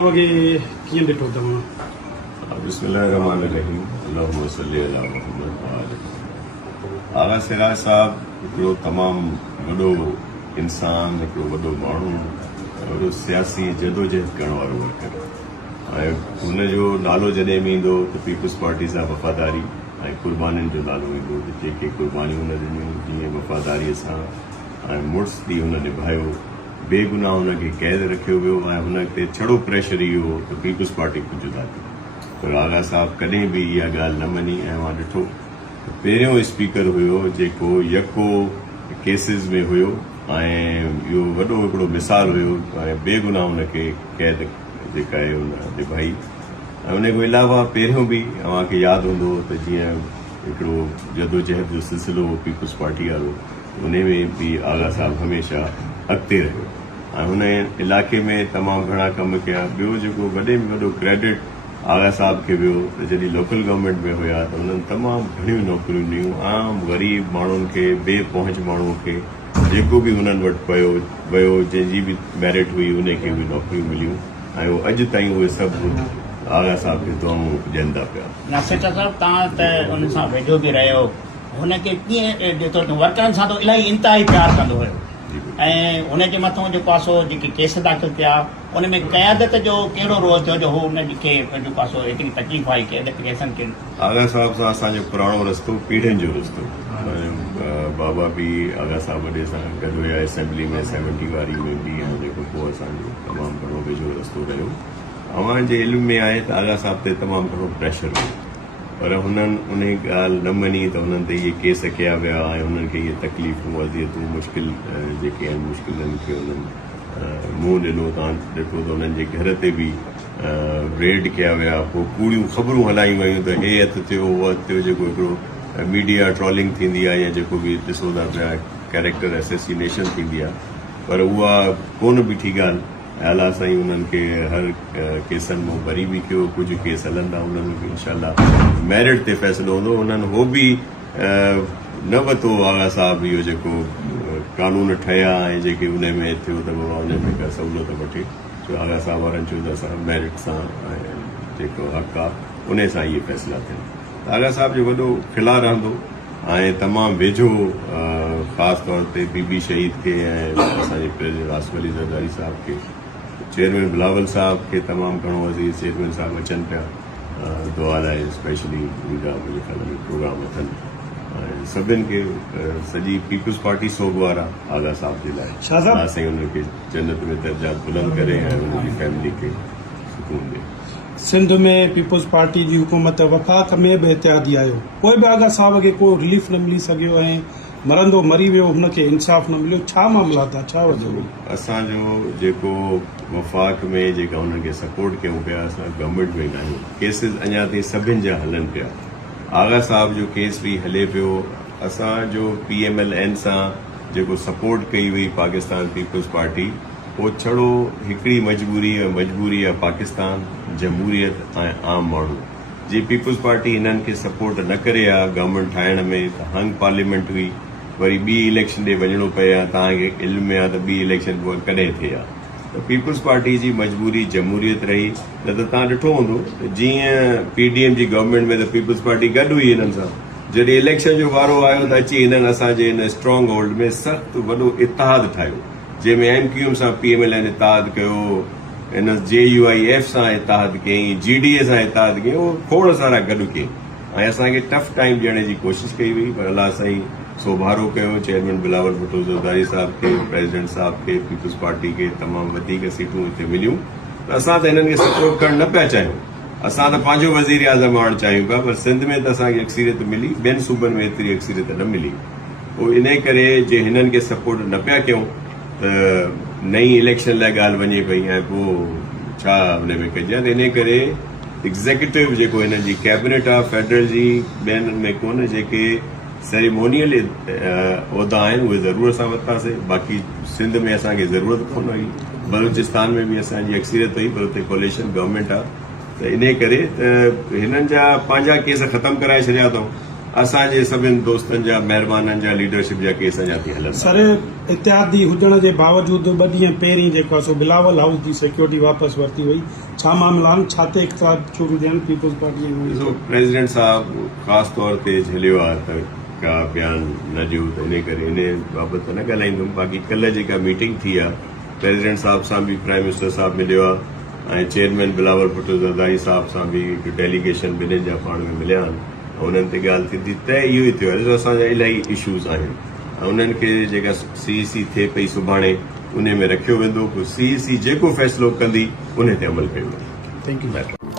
बिस्मिल्लाहिर्रहमानिर्रहीम अल्लाहुम्मा सल्ली अला मुहम्मद। आगा सिराज साहब हिकिड़ो तमामु वॾो इंसान, हिकिड़ो वॾो माण्हू, वॾो सियासी जदोजहद करण वारो वर्कर। ऐं हुनजो नालो जॾहिं बि ईंदो त पीपुल्स पार्टी सां वफ़ादारी ऐं क़ुर्बानीनि जो नालो ईंदो त जेके क़ुर्बानियूं हुन ॾिनियूं, जीअं वफ़ादारीअ सां ऐं मुड़ुस ॾी हुन निभायो, बेगुनाह हुनखे क़ैद रखियो वियो ऐं हुन ते छड़ो प्रेशर इहो त पीपुल्स पार्टी कुझु जुदा थी। पर आगा साहब कॾहिं बि इहा ॻाल्हि न मञी ऐं मां ॾिठो त पहिरियों स्पीकर हुयो जेको यको केसिस में हुयो ऐं इहो वॾो हिकिड़ो मिसाल हुयो ऐं बेगुनाह हुनखे क़ैद जेका आहे हुन निभाई। ऐं उन खां अलावा पहिरियों बि अव्हांखे यादि हूंदो त जीअं हिकिड़ो जदोजहद जो सिलसिलो हो पीपुल्स पार्टी वारो, उन में बि आगा साहब हमेशह अॻिते रहियो ऐं हुन इलाइक़े में तमामु घणा कम कया। ॿियो जेको वॾे में वॾो क्रेडिट आगा साहब खे वियो त जॾहिं लोकल गवर्नमेंट में हुया त उन्हनि तमामु घणियूं नौकरियूं ॾिनियूं आम ग़रीब माण्हुनि खे, बेपहुच माण्हुनि खे, जेको बि हुननि वटि वियो जंहिंजी बि मेरिट हुई उनखे बि नौकरियूं मिलियूं ऐं उहो अॼु ताईं उहे सभु आगा साहब खे दुआऊं ॾियनि था पिया। नासिर साहब, तव्हां त उन सां वेझो बि रहियो, हुनखे कीअं ॾिठो? वर्करनि सां त इलाही इंतिहाई प्यारु कंदो हुयो ऐं हुनजे मथां जेको आहे सो जेके केस दाख़िल थिया उन में क़यादत जो कहिड़ो रोल थियो जो हू हुनखे जेको आहे सो एतिरी तकलीफ़ आई केसनि खे? आगा साहब सां असांजो पुराणो रस्तो पीढ़ियुनि जो रस्तो। बाबा बि आगा साहब वॾे सां गॾु हुया असेंबली में 70 वारी में बि, ऐं जेको पोइ असांजो तमामु घणो वेझो रस्तो रहियो। अव्हांजे इल्म में आहे त आगा साहब ते तमामु घणो प्रेशर हुयो, पर हुननि उन ॻाल्हि न मञी त हुननि ते इहे केस कया विया ऐं हुननि खे इहे तकलीफ़ूं, अज़ियतूं, मुश्किल जेके आहिनि मुश्किलनि खे हुननि मुंहुं ॾिनो। तव्हां ॾिठो त हुननि जे घर ते बि रेड कया विया, पोइ कूड़ियूं ख़बरूं हलायूं वयूं त हे हथु थियो उहो हथु थियो, जेको हिकिड़ो मीडिया ट्रोलिंग थींदी आहे या जेको बि ॾिसो था पिया कैरेक्टर एसेसिनेशन थींदी आहे, पर उहा कोन बीठी ॻाल्हि। आला साईं उन्हनि खे हर केसनि मां वरी बि कयो, कुझु केस हलंदा, उन्हनि बि इनशाला मेरिट ते फ़ैसिलो हूंदो। उन्हनि हो बि न वरितो आगा साहब इहो जेको कानून ठहिया ऐं जेके उन में थियो त बाबा उन में का सहूलियत वठे, छो आगा साहब वारनि चयो त असां मेरिट सां ऐं जेको हक़ आहे उन सां इहे फ़ैसिला थियनि। आगा साहब जो वॾो खिला रहंदो ऐं तमामु वेझो ख़ासि तौर ते बीबी शहीद खे ऐं असांजे प्रेसिडेंट आसिफ अली ज़रदारी साहब खे, चेयरमैन बिलावल साहब खे तमामु घणो अज़ीज़ चेयरमैन साहब अचनि पिया दुआ लाइ, स्पेशली मुंहिंजा मुंहिंजे ख़्याल में प्रोग्राम अथनि ऐं सभिनि खे सॼी पीपुल्स पार्टी सोगवार आहे आगा साहब जे लाइ। साईं हुनखे जन्नत में दर्जात बुलंद करे ऐं हुनजी फैमिली खे सुकून ॾे। सिंध में पीपुल्स पार्टी जी हुकूमत वफ़ाक़ में बि इतिहादी आयो, पोइ बि आगा साहब खे को रिलीफ न मिली सघियो ऐं मरंदो मरी वियो, हुनखे इंसाफ़ न मिलियो। छा मामला था, छा वजह? असांजो जेको वफ़ाक़ में जेका हुननि खे सपोर्ट कयूं पिया, असां गवर्नमेंट में आहियूं, केसिस अञा ताईं सभिनि जा हलनि पिया। आगा साहब जो केस बि हले पियो। असांजो PMLN सां जेको सपोर्ट कई हुई पाकिस्तान पीपुल्स पार्टी, उहो छड़ो हिकिड़ी मजबूरी आहे पाकिस्तान, जमहूरियत ऐं आम माण्हू। जी पीपुल्स पार्टी हिननि खे सपोर्ट न करे आहे गवर्नमेंट ठाहिण में, त हंग पार्लियामेंट हुई, वरी ॿी इलेक्शन ॾे वञिणो पए आहे। तव्हांखे इल्म में आहे त ॿी इलेक्शन पोइ कॾहिं थिए आहे, त पीपुल्स पार्टी जी मजबूरी जमहूरियत रही। न त तव्हां ॾिठो हूंदो जीअं PDM जी गवर्नमेंट में त पीपुल्स पार्टी गॾु हुई हिननि सां, जॾहिं इलेक्शन जो वारो आयो त अची हिननि असांजे हिन स्ट्रॉन्ग होल्ड में सख़्तु वॾो इतिहाद ठाहियो, जंहिंमें MQM सां PMLN इतिहाद कयो, हिन JUIF सां इतिहाद कयईं, GDA सां इतिहाद कयईं, उहो खोड़ सारा गॾु कयईं ऐं असांखे टफ टाइम ॾियण जी कोशिशि कई हुई। पर अलाह साईं सोभारो कयो, चेयरमैन बिलावल भुट्टो ज़रदारी साहब खे, प्रेसिडेंट साहब खे, पीपुल्स पार्टी खे तमामु वधीक सीटूं हिते मिलियूं। त असां त हिननि खे सपोर्ट करणु न पिया चाहियूं, असां त पंहिंजो वज़ीर आज़म आणणु चाहियूं पिया, पर सिंध में त असांखे अक्सीरियत मिली, ॿियनि सूबनि में एतिरी अक्सीरियत न मिली। पोइ इन करे जे हिननि खे सपोर्ट न पिया कयूं त नई इलेक्शन लाइ ॻाल्हि वञे पई ऐं पोइ छा हुन में कजे। त इन करे एग्ज़ीक्यूटिव जेको हिननि जी कैबिनेट आहे फेडरल जी, ॿियनि में कोन, जेके सेरेमोनियल उहिदा आहिनि उहे ज़रूरत सां वरितासीं। बाक़ी सिंध में असांखे ज़रूरत कोन हुई, बलूचिस्तान में बि असांजी अक्सीरियत हुई, पर हुते कोलिशन गवर्नमेंट आहे, त इन करे त हिननि जा पंहिंजा केस ख़तमु कराए छॾिया अथऊं। असांजे सभिनि दोस्तनि जा महिरबाननि जा लीडरशिप जा केस अञा थी हलनि। सर इत्यादी हुजण जे बावजूदि 2 ॾींहं पहिरीं जेको आहे सो बिलावल हाउस जी सिक्योरिटी वापसि वरिती वई, छा मामला आहिनि, छा ते इख़्तिलाफ़ शुरू थिया आहिनि पीपल्स पार्टी ॾिसो, प्रेसिडेंट साहिबु ख़ासि तौर ते झलियो आहे त का बयान न ॾियो, त इन करे इन बाबति न ॻाल्हाईंदुमि। बाक़ी कल्ह जेका मीटिंग थी आहे, प्रेसिडेंट साहिब सां बि प्राइम मिनिस्टर साहिबु मिलियो आहे ऐं चेयरमैन बिलावल भुट्टो ज़रदारी साहिब सां बि हिकु डेलीगेशन ॿिन्हिनि जा पाण में मिलिया आहिनि। उन्हनि ते ॻाल्हि थींदी तय इहो ई थियो आहे। ॾिसो, असांजा इलाही इशूज़ आहिनि ऐं उन्हनि खे जेका CEC थिए पई सुभाणे उन में रखियो वेंदो। CEC जेको फ़ैसिलो कंदी उन ते अमल कयो वेंदो। Thank you.